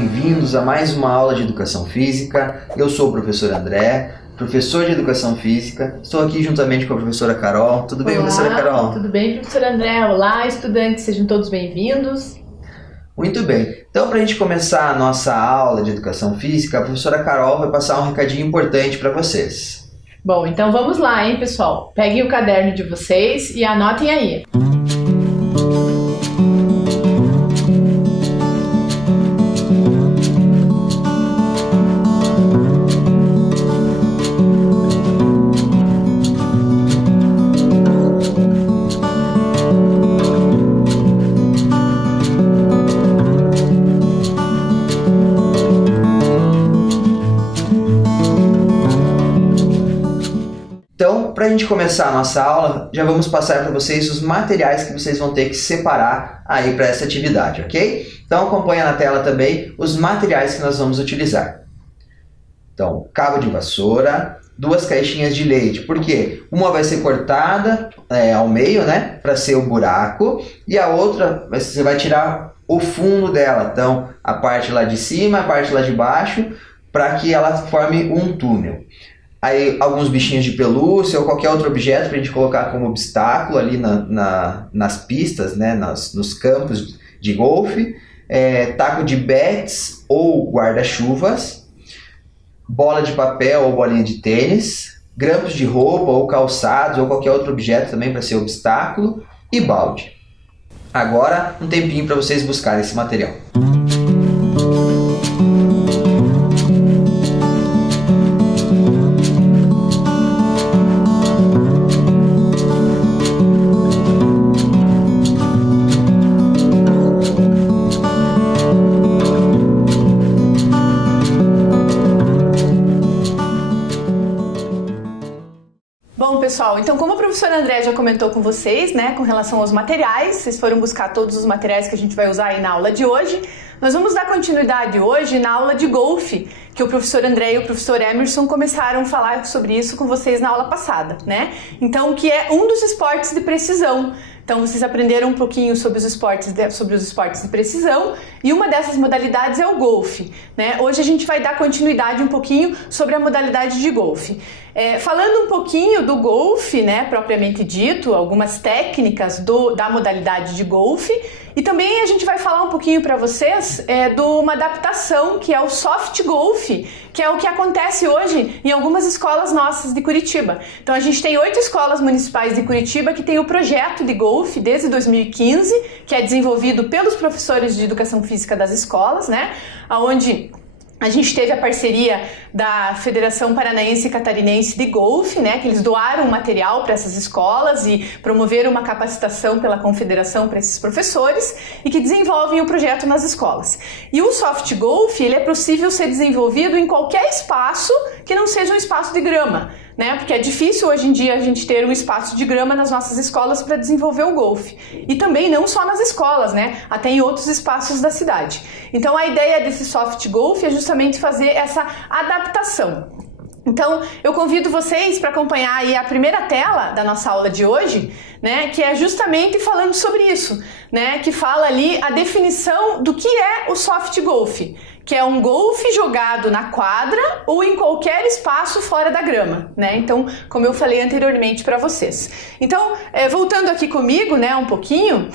bem-vindos a mais uma aula de Educação Física. Eu sou o professor André, professor de Educação Física. Estou aqui juntamente com a professora Carol. Tudo bem, professora Carol? Tudo bem, professor André? Olá, estudantes, sejam todos bem-vindos. Muito bem. Então, para a gente começar a nossa aula de Educação Física, a professora Carol vai passar um recadinho importante para vocês. Bom, então vamos lá, hein, pessoal? Peguem o caderno de vocês e anotem aí. Então, para a gente começar a nossa aula, já vamos passar para vocês os materiais que vocês vão ter que separar aí para essa atividade, ok? Então, acompanha na tela também os materiais que nós vamos utilizar. Então, cabo de vassoura, 2 caixinhas de leite, porque uma vai ser cortada ao meio, né, para ser o buraco, e a outra você vai tirar o fundo dela, então a parte lá de cima, a parte lá de baixo, para que ela forme um túnel. Aí alguns bichinhos de pelúcia ou qualquer outro objeto para a gente colocar como obstáculo ali nas pistas, né, nos campos de golfe, taco de bets ou guarda-chuvas, bola de papel ou bolinha de tênis, grampos de roupa ou calçados ou qualquer outro objeto também para ser obstáculo e balde. Agora um tempinho para vocês buscarem esse material. Bom, pessoal, então como a professora André já comentou com vocês, né, com relação aos materiais, vocês foram buscar todos os materiais que a gente vai usar aí na aula de hoje, nós vamos dar continuidade hoje na aula de golfe, que o professor André e o professor Emerson começaram a falar sobre isso com vocês na aula passada, né? Então, que é um dos esportes de precisão. Então, vocês aprenderam um pouquinho sobre os esportes de precisão e uma dessas modalidades é o golfe, né? Hoje a gente vai dar continuidade um pouquinho sobre a modalidade de golfe. Falando um pouquinho do golfe, né, propriamente dito, algumas técnicas da modalidade de golfe, e também a gente vai falar um pouquinho para vocês de uma adaptação que é o soft golfe, que é o que acontece hoje em algumas escolas nossas de Curitiba. Então a gente tem 8 escolas municipais de Curitiba que tem o projeto de golfe desde 2015, que é desenvolvido pelos professores de educação física das escolas, né, onde a gente teve a parceria da Federação Paranaense e Catarinense de Golfe, né, que eles doaram material para essas escolas e promoveram uma capacitação pela confederação para esses professores e que desenvolvem o projeto nas escolas. E o soft golf, ele é possível ser desenvolvido em qualquer espaço que não seja um espaço de grama, né? Porque é difícil hoje em dia a gente ter um espaço de grama nas nossas escolas para desenvolver o golfe. E também não só nas escolas, né? Até em outros espaços da cidade. Então a ideia desse soft golf é justamente fazer essa adaptação. Então, eu convido vocês para acompanhar aí a primeira tela da nossa aula de hoje, né, que é justamente falando sobre isso, né, que fala ali a definição do que é o soft golf, que é um golfe jogado na quadra ou em qualquer espaço fora da grama, né? Então, como eu falei anteriormente para vocês. Então, voltando aqui comigo, né, um pouquinho,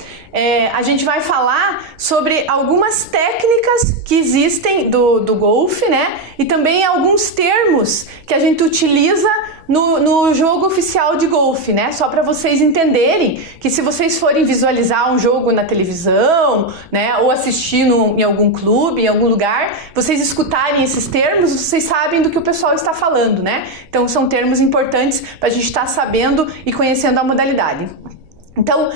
a gente vai falar sobre algumas técnicas que existem do golfe, né? E também alguns termos que a gente utiliza no jogo oficial de golfe, né? Só para vocês entenderem que se vocês forem visualizar um jogo na televisão, né, ou assistir em algum clube, em algum lugar, vocês escutarem esses termos, vocês sabem do que o pessoal está falando, né? Então são termos importantes para a gente estar sabendo e conhecendo a modalidade. Então,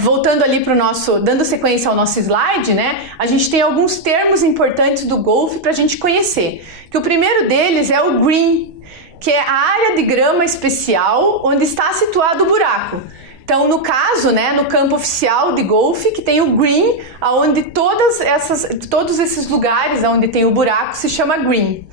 voltando ali para o nosso, dando sequência ao nosso slide, né, a gente tem alguns termos importantes do golfe para a gente conhecer. Que o primeiro deles é o green, que é a área de grama especial onde está situado o buraco. Então, no caso, né, no campo oficial de golfe, que tem o green, onde todos esses lugares onde tem o buraco se chama green.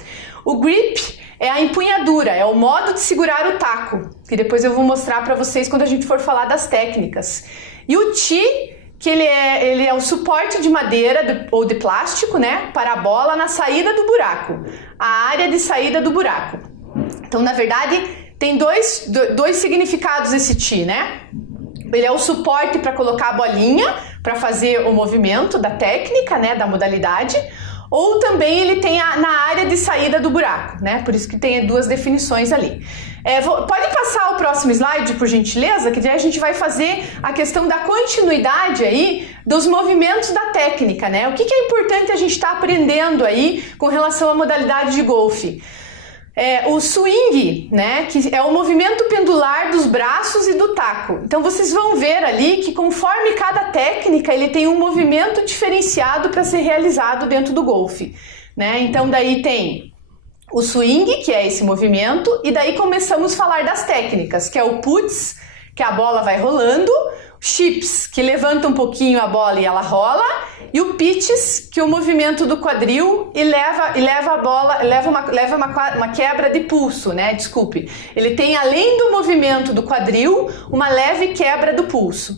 O grip é a empunhadura, é o modo de segurar o taco, que depois eu vou mostrar para vocês quando a gente for falar das técnicas. E o tee, que ele é o suporte de madeira ou de plástico, né, para a bola na saída do buraco, a área de saída do buraco. Então, na verdade, tem dois significados esse tee, né? Ele é o suporte para colocar a bolinha, para fazer o movimento da técnica, né, da modalidade, ou também ele tem na área de saída do buraco, né? Por isso que tem duas definições ali. Pode passar o próximo slide, por gentileza, que daí a gente vai fazer a questão da continuidade aí dos movimentos da técnica, né? O que é importante a gente estar aprendendo aí com relação à modalidade de golfe? O swing, né, que é o movimento pendular dos braços e do taco. Então vocês vão ver ali que conforme cada técnica ele tem um movimento diferenciado para ser realizado dentro do golfe, né? Então daí tem o swing, que é esse movimento, e daí começamos a falar das técnicas, que é o putts, que a bola vai rolando, chips, que levanta um pouquinho a bola e ela rola, e o pitches, que é o movimento do quadril e leva a bola, leva uma quebra de pulso, né? Desculpe. Ele tem, além do movimento do quadril, uma leve quebra do pulso.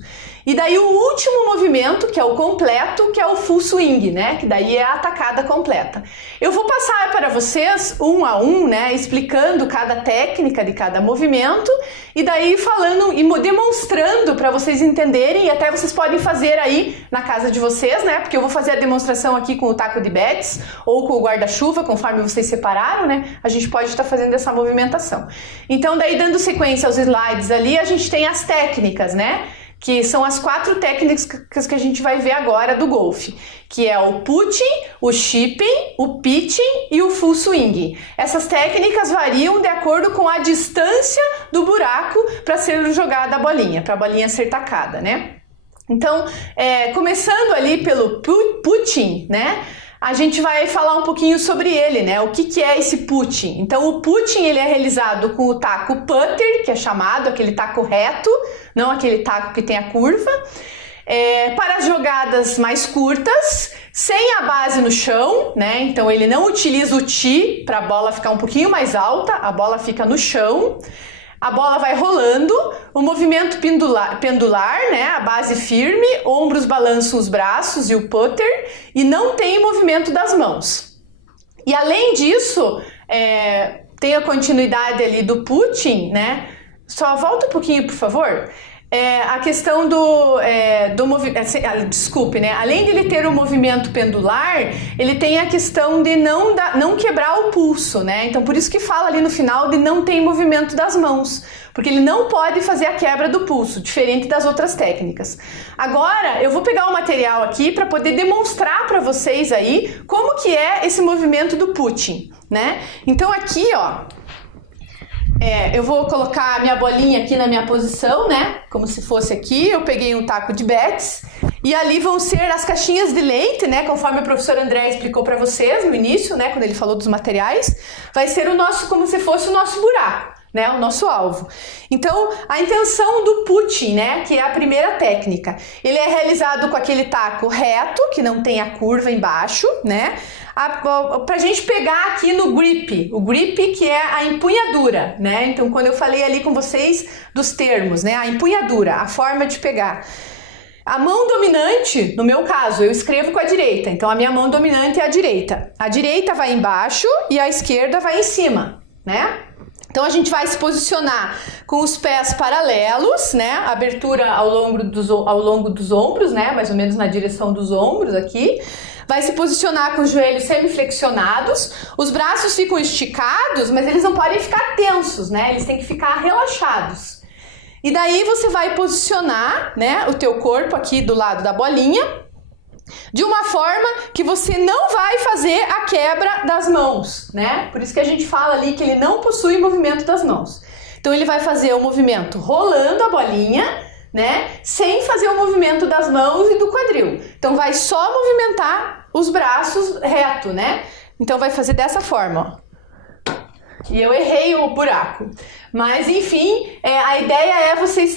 E daí o último movimento, que é o completo, que é o full swing, né? Que daí é a atacada completa. Eu vou passar para vocês um a um, né? Explicando cada técnica de cada movimento e daí falando e demonstrando para vocês entenderem, e até vocês podem fazer aí na casa de vocês, né? Porque eu vou fazer a demonstração aqui com o taco de bets ou com o guarda-chuva, conforme vocês separaram, né? A gente pode estar fazendo essa movimentação. Então daí, dando sequência aos slides ali, a gente tem as técnicas, né? Que são as 4 técnicas que a gente vai ver agora do golfe, que é o putting, o chipping, o pitching e o full swing. Essas técnicas variam de acordo com a distância do buraco para ser jogada a bolinha, para a bolinha ser tacada, né? Então, começando ali pelo putting, né? A gente vai falar um pouquinho sobre ele, né? O que é esse putting? Então, o putting ele é realizado com o taco putter, que é chamado aquele taco reto, não aquele taco que tem a curva, para as jogadas mais curtas, sem a base no chão, né? Então, ele não utiliza o tee para a bola ficar um pouquinho mais alta, a bola fica no chão. A bola vai rolando, o movimento pendular, né? A base firme, ombros balançam os braços e o putter, e não tem movimento das mãos. E além disso, tem a continuidade ali do putting, né? Só volta um pouquinho, por favor. A questão do movimento, desculpe, né? Além de ele ter o movimento pendular, ele tem a questão de não quebrar o pulso, né? Então por isso que fala ali no final de não ter movimento das mãos, porque ele não pode fazer a quebra do pulso, diferente das outras técnicas. Agora eu vou pegar o material aqui para poder demonstrar para vocês aí como que é esse movimento do putting, né? Então aqui, ó, eu vou colocar a minha bolinha aqui na minha posição, né? Como se fosse aqui. Eu peguei um taco de bets e ali vão ser as caixinhas de leite, né? Conforme o professor André explicou para vocês no início, né? Quando ele falou dos materiais, vai ser como se fosse o nosso buraco, né? O nosso alvo. Então, a intenção do putting, né? Que é a primeira técnica. Ele é realizado com aquele taco reto, que não tem a curva embaixo, né? Pra gente pegar aqui no grip, o grip que é a empunhadura, né? Então, quando eu falei ali com vocês dos termos, né? A empunhadura, a forma de pegar. A mão dominante, no meu caso, eu escrevo com a direita, então a minha mão dominante é a direita. A direita vai embaixo e a esquerda vai em cima, né? Então a gente vai se posicionar com os pés paralelos, né? Abertura ao longo dos ombros, né? Mais ou menos na direção dos ombros aqui. Vai se posicionar com os joelhos semiflexionados, os braços ficam esticados, mas eles não podem ficar tensos, né? Eles têm que ficar relaxados. E daí você vai posicionar, né, o teu corpo aqui do lado da bolinha, de uma forma que você não vai fazer a quebra das mãos, né? Por isso que a gente fala ali que ele não possui movimento das mãos. Então ele vai fazer o movimento rolando a bolinha, né? Sem fazer o movimento das mãos e do quadril. Então vai só movimentar os braços reto, né? Então vai fazer dessa forma, ó. E eu errei o buraco. Mas enfim, a ideia é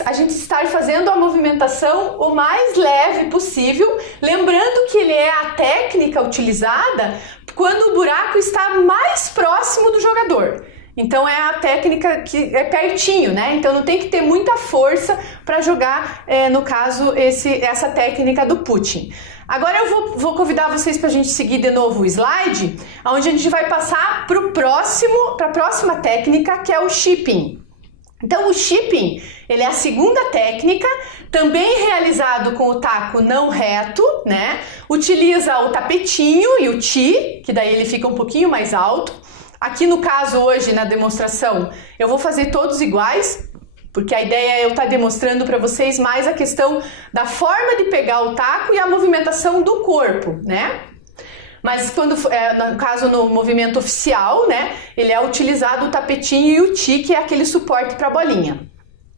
a gente estar fazendo a movimentação o mais leve possível, lembrando que ele é a técnica utilizada quando o buraco está mais próximo do jogador. Então é a técnica que é pertinho, né? Então não tem que ter muita força para jogar, no caso, essa técnica do putting. Agora eu vou convidar vocês para a gente seguir de novo o slide, onde a gente vai passar para a próxima técnica, que é o chipping. Então o chipping, ele é a segunda técnica, também realizado com o taco não reto, né? Utiliza o tapetinho e o tee, que daí ele fica um pouquinho mais alto. Aqui no caso hoje, na demonstração, eu vou fazer todos iguais, porque a ideia é eu estar demonstrando para vocês mais a questão da forma de pegar o taco e a movimentação do corpo, né? Mas quando, no caso no movimento oficial, né, ele é utilizado o tapetinho e o tee, que é aquele suporte para a bolinha.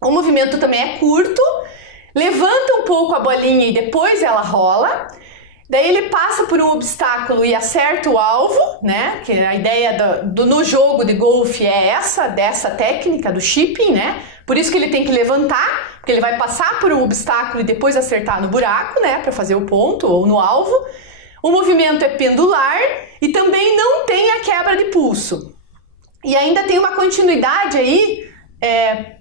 O movimento também é curto, levanta um pouco a bolinha e depois ela rola. Daí ele passa por um obstáculo e acerta o alvo, né? Que a ideia no jogo de golfe é dessa técnica do chipping, né? Por isso que ele tem que levantar, porque ele vai passar por um obstáculo e depois acertar no buraco, né? Para fazer o ponto ou no alvo. O movimento é pendular e também não tem a quebra de pulso. E ainda tem uma continuidade aí,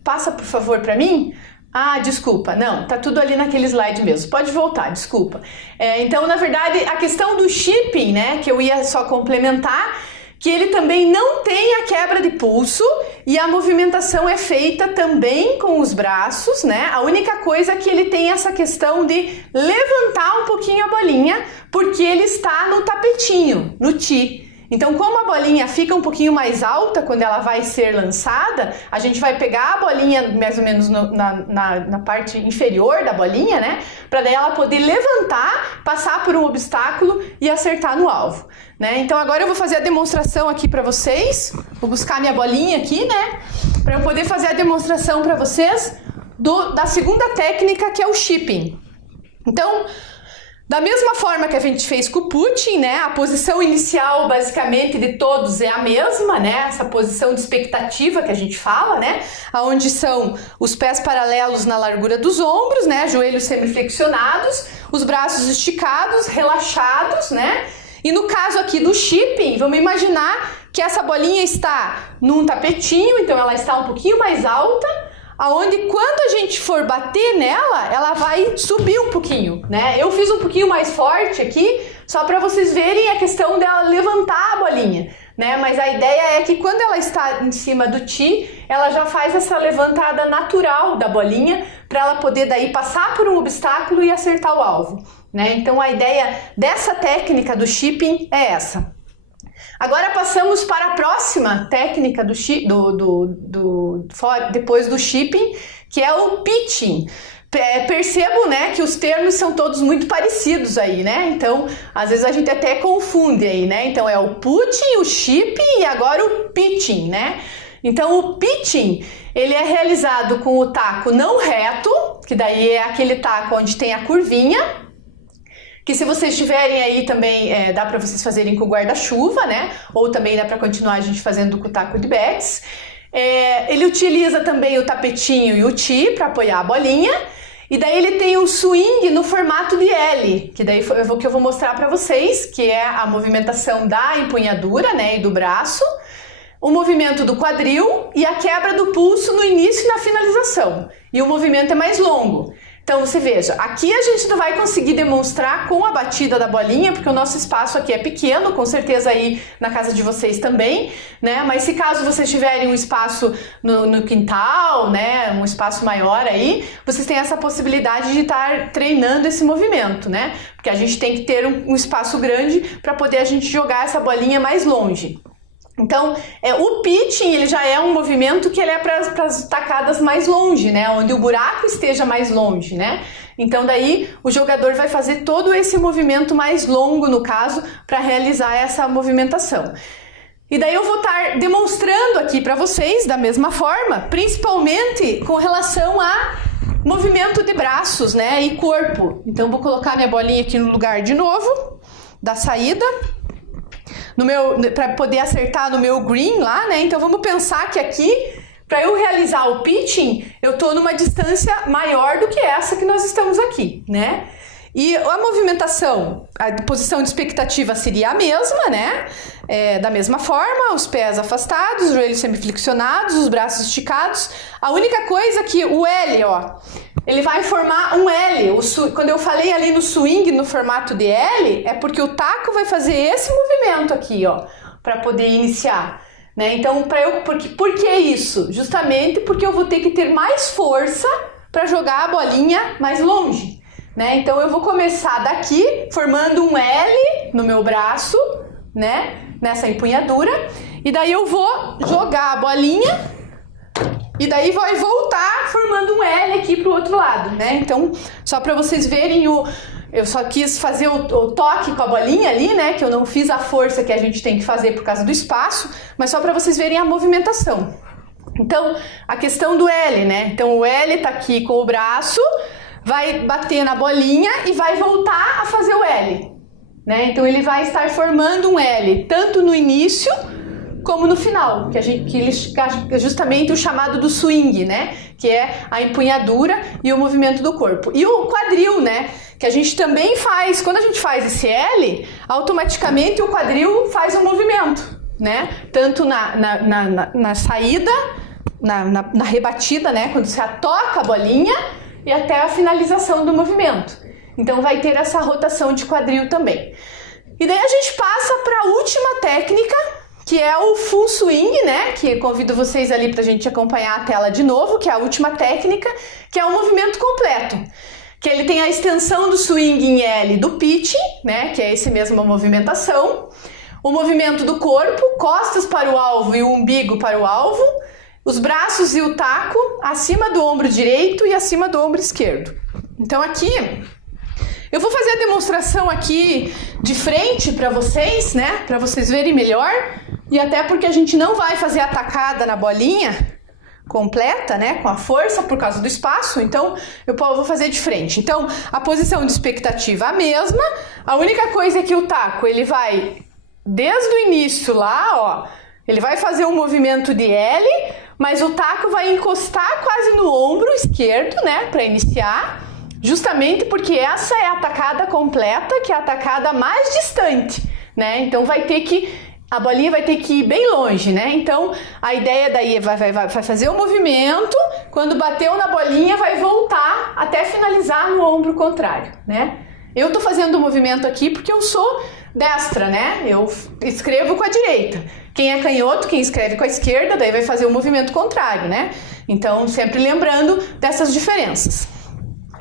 passa por favor para mim. Ah, desculpa, não, tá tudo ali naquele slide mesmo, pode voltar, desculpa. Então, na verdade, a questão do chipping, né, que eu ia só complementar, que ele também não tem a quebra de pulso e a movimentação é feita também com os braços, né? A única coisa é que ele tem essa questão de levantar um pouquinho a bolinha, porque ele está no tapetinho, no tee. Então, como a bolinha fica um pouquinho mais alta quando ela vai ser lançada, a gente vai pegar a bolinha mais ou menos na parte inferior da bolinha, né? Para daí ela poder levantar, passar por um obstáculo e acertar no alvo, né? Então, agora eu vou fazer a demonstração aqui para vocês. Vou buscar minha bolinha aqui, né? Para eu poder fazer a demonstração para vocês da segunda técnica, que é o chipping. Então, da mesma forma que a gente fez com o putting, né? A posição inicial, basicamente, de todos é a mesma, né? Essa posição de expectativa que a gente fala, né? Onde são os pés paralelos na largura dos ombros, né? Joelhos semiflexionados, os braços esticados, relaxados, né? E no caso aqui do chipping, vamos imaginar que essa bolinha está num tapetinho, então ela está um pouquinho mais alta, aonde quando a gente for bater nela, ela vai subir um pouquinho, né? Eu fiz um pouquinho mais forte aqui, só para vocês verem a questão dela levantar a bolinha, né? Mas a ideia é que quando ela está em cima do tee, ela já faz essa levantada natural da bolinha, para ela poder daí passar por um obstáculo e acertar o alvo, né? Então a ideia dessa técnica do chipping é essa. Agora passamos para a próxima técnica depois do chipping, que é o pitching. Percebo, né, que os termos são todos muito parecidos aí, né? Então, às vezes a gente até confunde aí, né? Então é o putting, o chipping e agora o pitching, né? Então o pitching, ele é realizado com o taco não reto, que daí é aquele taco onde tem a curvinha, que se vocês tiverem aí também, dá para vocês fazerem com o guarda-chuva, né? Ou também dá para continuar a gente fazendo com o taco de bats. Ele utiliza também o tapetinho e o tee para apoiar a bolinha. E daí ele tem o swing no formato de L, que daí que eu vou mostrar para vocês, que é a movimentação da empunhadura, né? E do braço. O movimento do quadril e a quebra do pulso no início e na finalização. E o movimento é mais longo. Então você veja, aqui a gente não vai conseguir demonstrar com a batida da bolinha, porque o nosso espaço aqui é pequeno, com certeza aí na casa de vocês também, né? Mas se caso vocês tiverem um espaço no quintal, né, um espaço maior aí, vocês têm essa possibilidade de estar treinando esse movimento, né? Porque a gente tem que ter um espaço grande para poder a gente jogar essa bolinha mais longe. Então, o pitching, ele já é um movimento que ele é para as tacadas mais longe, né? Onde o buraco esteja mais longe, né? Então, daí, o jogador vai fazer todo esse movimento mais longo, no caso, para realizar essa movimentação. E daí eu vou estar demonstrando aqui para vocês, da mesma forma, principalmente com relação a movimento de braços, né? E corpo. Então, eu vou colocar minha bolinha aqui no lugar de novo, da saída, para poder acertar no meu green lá, né? Então vamos pensar que aqui, para eu realizar o pitching, eu tô numa distância maior do que essa que nós estamos aqui, né? E a movimentação, a posição de expectativa seria a mesma, né? Da mesma forma, os pés afastados, os joelhos semiflexionados, os braços esticados. A única coisa que o L, ó, ele vai formar um L. Quando eu falei ali no swing, no formato de L, é porque o taco vai fazer esse movimento aqui, ó, para poder iniciar. Né? Então, por que isso? Justamente porque eu vou ter que ter mais força para jogar a bolinha mais longe. Né? Então, eu vou começar daqui, formando um L no meu braço, né? Nessa empunhadura, e daí eu vou jogar a bolinha, e daí vai voltar formando um L aqui pro outro lado, né? Então, só para vocês verem eu só quis fazer o toque com a bolinha ali, né? Que eu não fiz a força que a gente tem que fazer por causa do espaço, mas só para vocês verem a movimentação. Então, a questão do L, né? Então, o L tá aqui com o braço, vai bater na bolinha e vai voltar a fazer o L. Né? Então, ele vai estar formando um L, tanto no início como no final, que é justamente o chamado do swing, né? Que é a empunhadura e o movimento do corpo. E o quadril, né? Que a gente também faz, quando a gente faz esse L, automaticamente o quadril faz um movimento, né? Tanto na saída, na rebatida, né? Quando você toca a bolinha e até a finalização do movimento. Então vai ter essa rotação de quadril também. E daí a gente passa para a última técnica, que é o full swing, né? Que convido vocês ali para a gente acompanhar a tela de novo, que é a última técnica, que é o movimento completo. Que ele tem a extensão do swing em L do pitch, né? Que é essa mesma movimentação. O movimento do corpo, costas para o alvo e o umbigo para o alvo. Os braços e o taco acima do ombro direito e acima do ombro esquerdo. Então aqui eu vou fazer a demonstração aqui de frente para vocês, né? Para vocês verem melhor. E até porque a gente não vai fazer a tacada na bolinha completa, né? Com a força por causa do espaço. Então, eu vou fazer de frente. Então, a posição de expectativa a mesma. A única coisa é que o taco, ele vai desde o início lá, ó. Ele vai fazer um movimento de L, mas o taco vai encostar quase no ombro esquerdo, né? Para iniciar. Justamente porque essa é a tacada completa, que é a tacada mais distante, né? Então a bolinha vai ter que ir bem longe, né? Então a ideia daí vai fazer o movimento, quando bateu na bolinha vai voltar até finalizar no ombro contrário, né? Eu tô fazendo o movimento aqui porque eu sou destra, né? Eu escrevo com a direita. Quem é canhoto, quem escreve com a esquerda, daí vai fazer o movimento contrário, né? Então sempre lembrando dessas diferenças.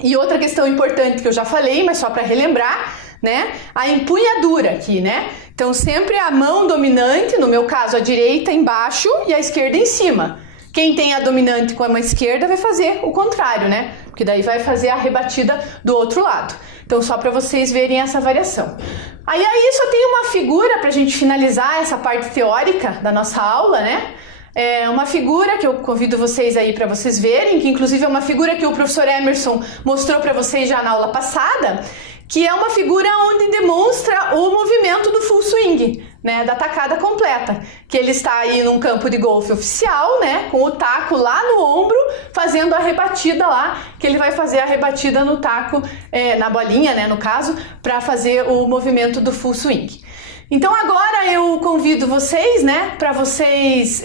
E outra questão importante que eu já falei, mas só para relembrar, né? A empunhadura aqui, né? Então, sempre a mão dominante, no meu caso, a direita embaixo e a esquerda em cima. Quem tem a dominante com a mão esquerda vai fazer o contrário, né? Porque daí vai fazer a rebatida do outro lado. Então, só para vocês verem essa variação. Aí só tem uma figura para a gente finalizar essa parte teórica da nossa aula, né? É uma figura que eu convido vocês aí para vocês verem, que inclusive é uma figura que o professor Emerson mostrou para vocês já na aula passada, que é uma figura onde demonstra o movimento do full swing, né, da tacada completa, que ele está aí num campo de golfe oficial, né, com o taco lá no ombro, fazendo a rebatida lá, que ele vai fazer a rebatida no taco, na bolinha, né, no caso, para fazer o movimento do full swing. Então agora eu convido vocês, né, para vocês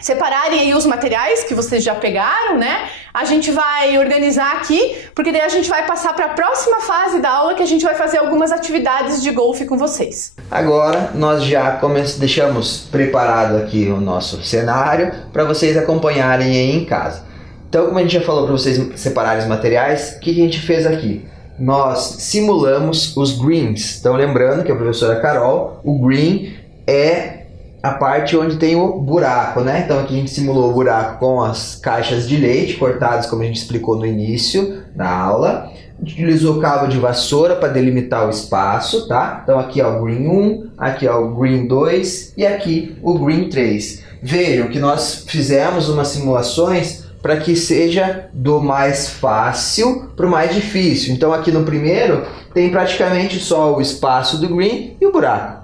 separarem aí os materiais que vocês já pegaram, né? A gente vai organizar aqui, porque daí a gente vai passar para a próxima fase da aula, que a gente vai fazer algumas atividades de golfe com vocês. Agora nós já deixamos preparado aqui o nosso cenário para vocês acompanharem aí em casa. Então, como a gente já falou para vocês separarem os materiais, o que a gente fez aqui? Nós simulamos os greens. Então, lembrando que a professora Carol, o green é a parte onde tem o buraco, né? Então, aqui a gente simulou o buraco com as caixas de leite cortadas, como a gente explicou no início da aula. A gente utilizou cabo de vassoura para delimitar o espaço, tá? Então, aqui é o green 1, aqui é o green 2 e aqui o green 3. Vejam que nós fizemos umas simulações para que seja do mais fácil para o mais difícil. Então aqui no primeiro tem praticamente só o espaço do green e o buraco.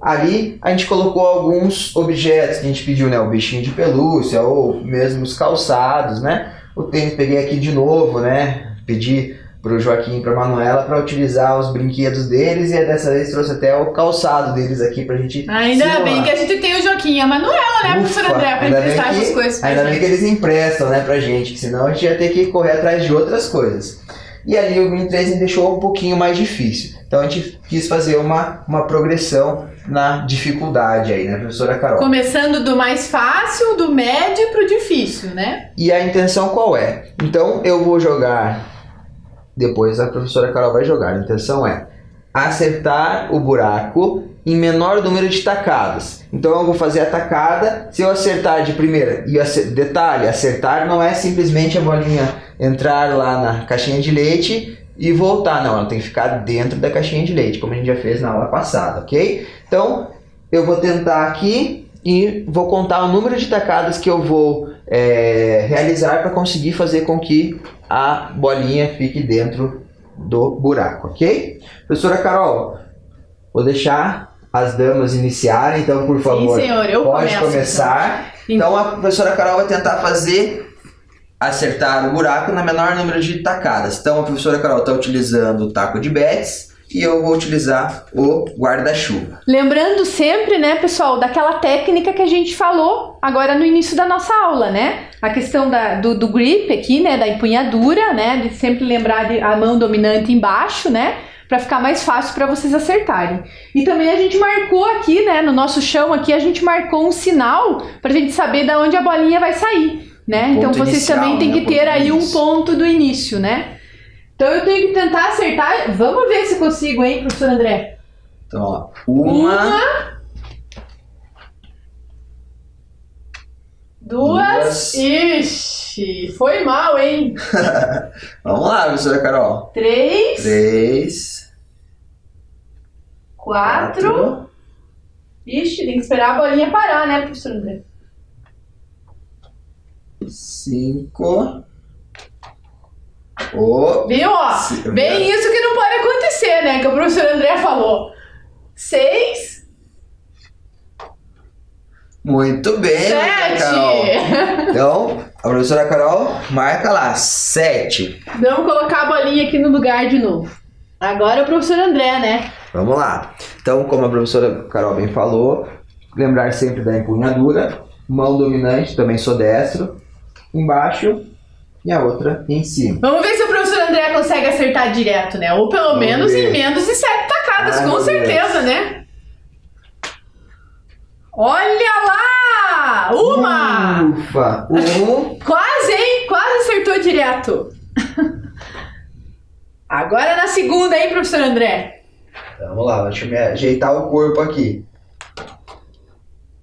Ali a gente colocou alguns objetos que a gente pediu, né? O bichinho de pelúcia ou mesmo os calçados, né? O tênis peguei aqui de novo, né? Pedi pro Joaquim e pra Manuela para utilizar os brinquedos deles, e dessa vez trouxe até o calçado deles aqui pra gente Ainda simular. bem que a gente tem o Joaquim e a Manuela, né, professora André, pra emprestar essas coisas pra Ainda gente. bem que eles emprestam, né, pra gente, que senão a gente ia ter que correr atrás de outras coisas. E ali o Green 3 deixou um pouquinho mais difícil. Então a gente quis fazer uma progressão na dificuldade aí, né, professora Carol? Começando do mais fácil, do médio pro difícil, né? E a intenção qual é? Então eu vou jogar, depois a professora Carol vai jogar. A intenção é acertar o buraco em menor número de tacadas. Então eu vou fazer a tacada, se eu acertar de primeira, e detalhe, acertar não é simplesmente a bolinha entrar lá na caixinha de leite e voltar, não, ela tem que ficar dentro da caixinha de leite, como a gente já fez na aula passada, ok? Então eu vou tentar aqui e vou contar o número de tacadas que eu vou realizar para conseguir fazer com que a bolinha fique dentro do buraco, ok? Professora Carol, vou deixar as damas iniciarem, então por favor, sim, senhor, eu pode começo, começar. Então a professora Carol vai tentar acertar o buraco na menor número de tacadas. Então a professora Carol está utilizando o taco de bets e eu vou utilizar o guarda-chuva. Lembrando sempre, né, pessoal, daquela técnica que a gente falou agora no início da nossa aula, né? A questão do grip aqui, né, da empunhadura, né, de sempre lembrar de a mão dominante embaixo, né, para ficar mais fácil para vocês acertarem. E também a gente marcou aqui, né, no nosso chão aqui, a gente marcou um sinal para a gente saber de onde a bolinha vai sair, né? Então vocês inicial, também têm que ter aí um ponto do início, né? Então eu tenho que tentar acertar. Vamos ver se consigo, hein, professor André? Então, ó, uma, duas. Ixi, foi mal, hein? Vamos lá, professora Carol. 3, 4, 4. Ixi, tem que esperar a bolinha parar, né, professor André? 5. Oh, Viu, ó? Bem isso que não pode acontecer, né? Que o professor André falou. 6. muito bem, 7. Carol. Então, a professora Carol marca lá, 7. Vamos colocar a bolinha aqui no lugar de novo. Agora é o professor André, né? Vamos lá. Então, como a professora Carol bem falou, lembrar sempre da empunhadura, mão dominante, também sou destro, embaixo e a outra em cima. Vamos ver se o professor André consegue acertar direto, né? Ou pelo menos em menos de 7 tacadas, Ai, com meu certeza, né? Olha lá! Uma! Ufa! Quase, hein? Quase acertou direto. Agora na segunda, hein, professor André? Vamos lá, deixa eu me ajeitar o corpo aqui.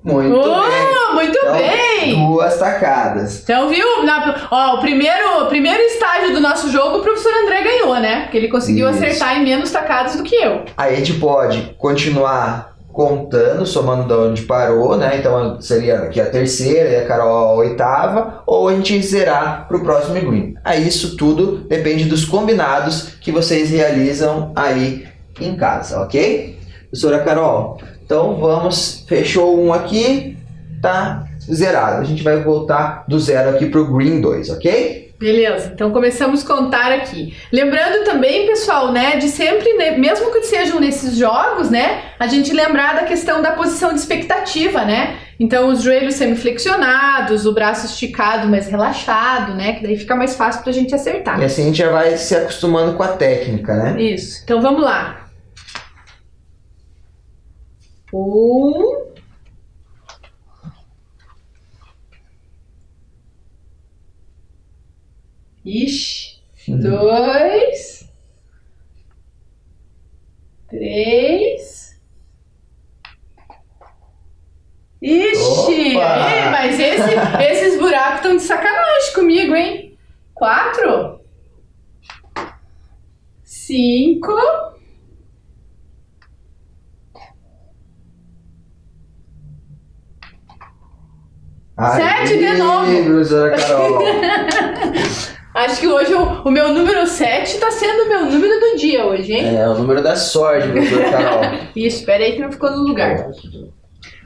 Muito bem. Muito Então, bem! 2 tacadas. Então, viu? O primeiro estágio do nosso jogo, o professor André ganhou, né? Porque ele conseguiu Isso. acertar em menos tacadas do que eu. Aí a gente pode continuar contando, somando de onde parou, né? Então seria aqui a terceira e a Carol a 8ª, ou a gente zerar para o próximo green. Aí isso tudo depende dos combinados que vocês realizam aí em casa, ok? Professora Carol, então vamos, fechou um aqui, tá zerado. A gente vai voltar do 0 aqui pro green 2, ok? Beleza, então começamos a contar aqui. Lembrando também, pessoal, né, de sempre, né, mesmo que sejam nesses jogos, né, a gente lembrar da questão da posição de expectativa, né? Então, os joelhos semiflexionados, o braço esticado, mas relaxado, né, que daí fica mais fácil pra gente acertar. E assim a gente já vai se acostumando com a técnica, né? Isso, então vamos lá. 1. Ixi. 2. 3. Ixi! Opa! Aí, mas esses buracos estão de sacanagem comigo, hein? 4. 5. 7 de novo. Professora Carol. Acho que hoje o meu número 7 tá sendo o meu número do dia hoje, hein? É o número da sorte, professora Carol. Ixi, espera aí que não ficou no lugar.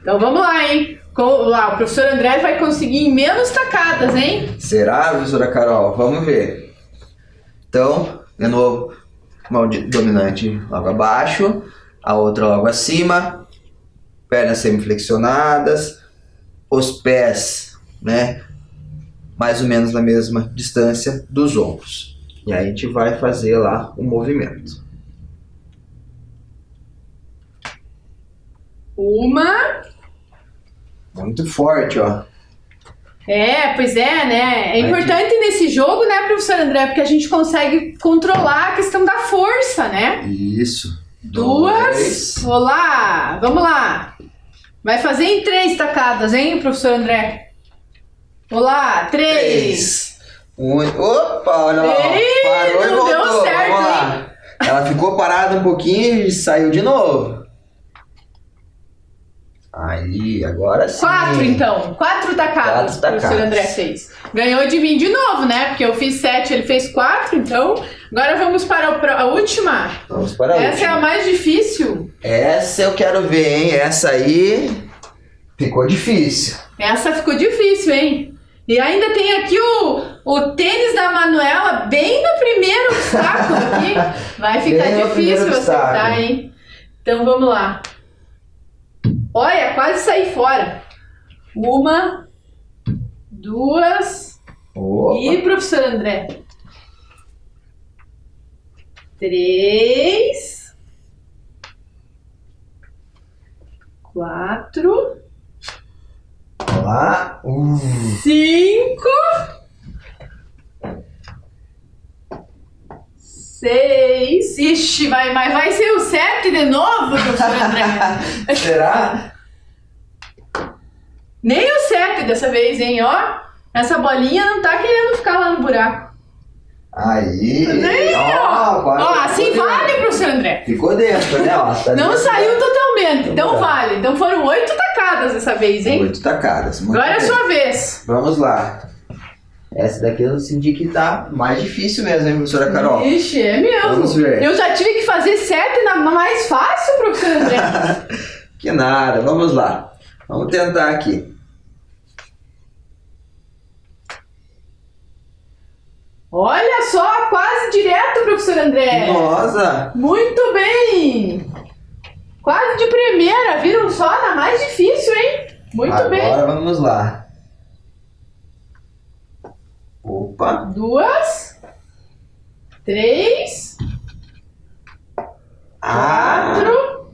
Então vamos lá, hein? Lá, o professor André vai conseguir em menos tacadas, hein? Será, professora Carol? Vamos ver. Então, De novo, mão dominante logo abaixo, a outra logo acima, pernas semiflexionadas, os pés, né, mais ou menos na mesma distância dos ombros. E aí a gente vai fazer lá o movimento. Uma. Muito forte, ó. Pois é, né? É importante nesse jogo, né, professor André, porque a gente consegue controlar a questão da força, né? Isso. 2. Olá, vamos lá. Vai fazer em 3 tacadas, hein, professor André? Olá, 3. Opa, olha lá. Parou e voltou. Deu certo, vamos lá. hein? Ela ficou parada um pouquinho e saiu de novo. Aí, agora sim. 4, então. 4 tacadas o professor André fez. Ganhou de mim de novo, né? Porque eu fiz 7, ele fez 4, então... Agora vamos para a última. Vamos para a última. Essa é a mais difícil. Essa eu quero ver, hein? Essa aí ficou difícil. Essa ficou difícil, hein? E ainda tem aqui o tênis da Manuela bem no primeiro obstáculo aqui. Vai ficar difícil acertar, hein? Então vamos lá. Olha, quase saí fora. 1, 2. Opa. E professor André? 3. 4. Lá. 5. 6. Ixi, vai ser o 7 de novo, professor André. Será? Nem o 7 dessa vez, hein, ó. Essa bolinha não tá querendo ficar lá no buraco. Aí. Nem, ó, assim vale, professor André. Ficou dentro, né? Ó, tá não dentro. saiu totalmente, então vale. Então foram 8 tacadas dessa vez, hein? 8 tacadas. Muito Agora é a bem. sua vez. Vamos lá. Essa daqui eu senti que tá mais difícil mesmo, hein, professora Carol? Ixi, é mesmo. Vamos ver. Eu já tive que fazer 7 na mais fácil, professor André. Que nada, vamos lá. Vamos tentar aqui. Olha só, quase direto, professor André. Nossa! Muito bem. Quase de primeira, viram só? Na mais difícil, hein? Muito bem. Agora vamos lá. Opa! 2, 3, 4,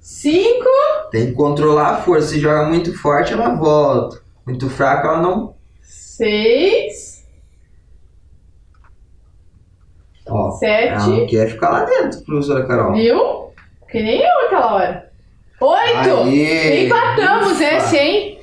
5. Tem que controlar a força. Se joga muito forte, ela volta. Muito fraco, ela não. 6. Ó, 7. ela não quer ficar lá dentro, professora Carol. Viu? Que nem eu aquela hora. 8. Aê, Empatamos ufa. esse, hein?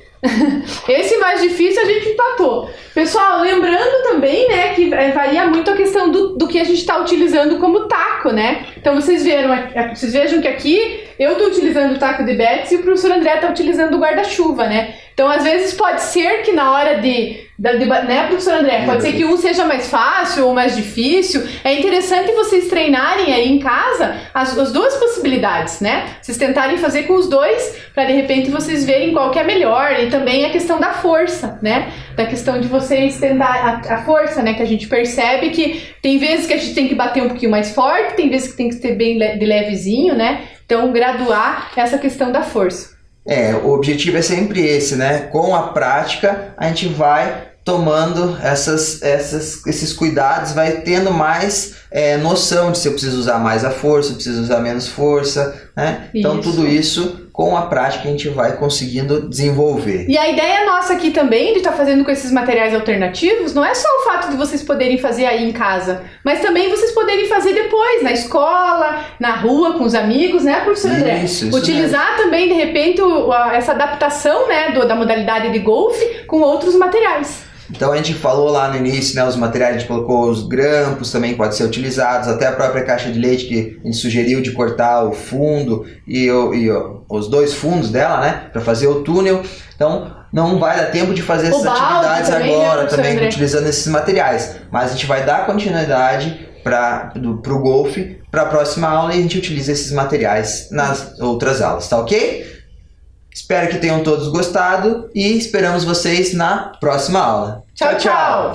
Esse mais difícil a gente empatou. Pessoal, lembrando também, né, que varia muito a questão do que a gente está utilizando como taco, né? Então vocês vejam que aqui eu estou utilizando o taco de Betts e o professor André está utilizando o guarda-chuva, né? Então às vezes pode ser que na hora né, professor André? Pode ser que um seja mais fácil ou mais difícil. É interessante vocês treinarem aí em casa as duas possibilidades, né? Vocês tentarem fazer com os dois para de repente vocês verem qual que é melhor. E também a questão da força, né? Da questão de vocês tentar a força, né? Que a gente percebe que tem vezes que a gente tem que bater um pouquinho mais forte, tem vezes que tem que ser bem de levezinho, né? Então graduar essa questão da força. O objetivo é sempre esse, né? Com a prática, a gente vai tomando esses cuidados, vai tendo mais noção de se eu preciso usar mais a força, se eu preciso usar menos força, né? Então tudo isso, com a prática, a gente vai conseguindo desenvolver. E a ideia nossa aqui também, de estar fazendo com esses materiais alternativos, não é só o fato de vocês poderem fazer aí em casa, mas também vocês poderem fazer depois, na escola, na rua, com os amigos, né, professor André? Isso utilizar mesmo. Também, de repente, essa adaptação, né, da modalidade de golfe com outros materiais. Então a gente falou lá no início, né, os materiais, a gente colocou os grampos também podem ser utilizados, até a própria caixa de leite que a gente sugeriu de cortar o fundo e os dois fundos dela, né, para fazer o túnel. Então não vai dar tempo de fazer essas atividades também, agora, né, também utilizando esses materiais, mas a gente vai dar continuidade pro golfe para a próxima aula e a gente utiliza esses materiais nas outras aulas, tá ok? Espero que tenham todos gostado e esperamos vocês na próxima aula. Tchau, tchau!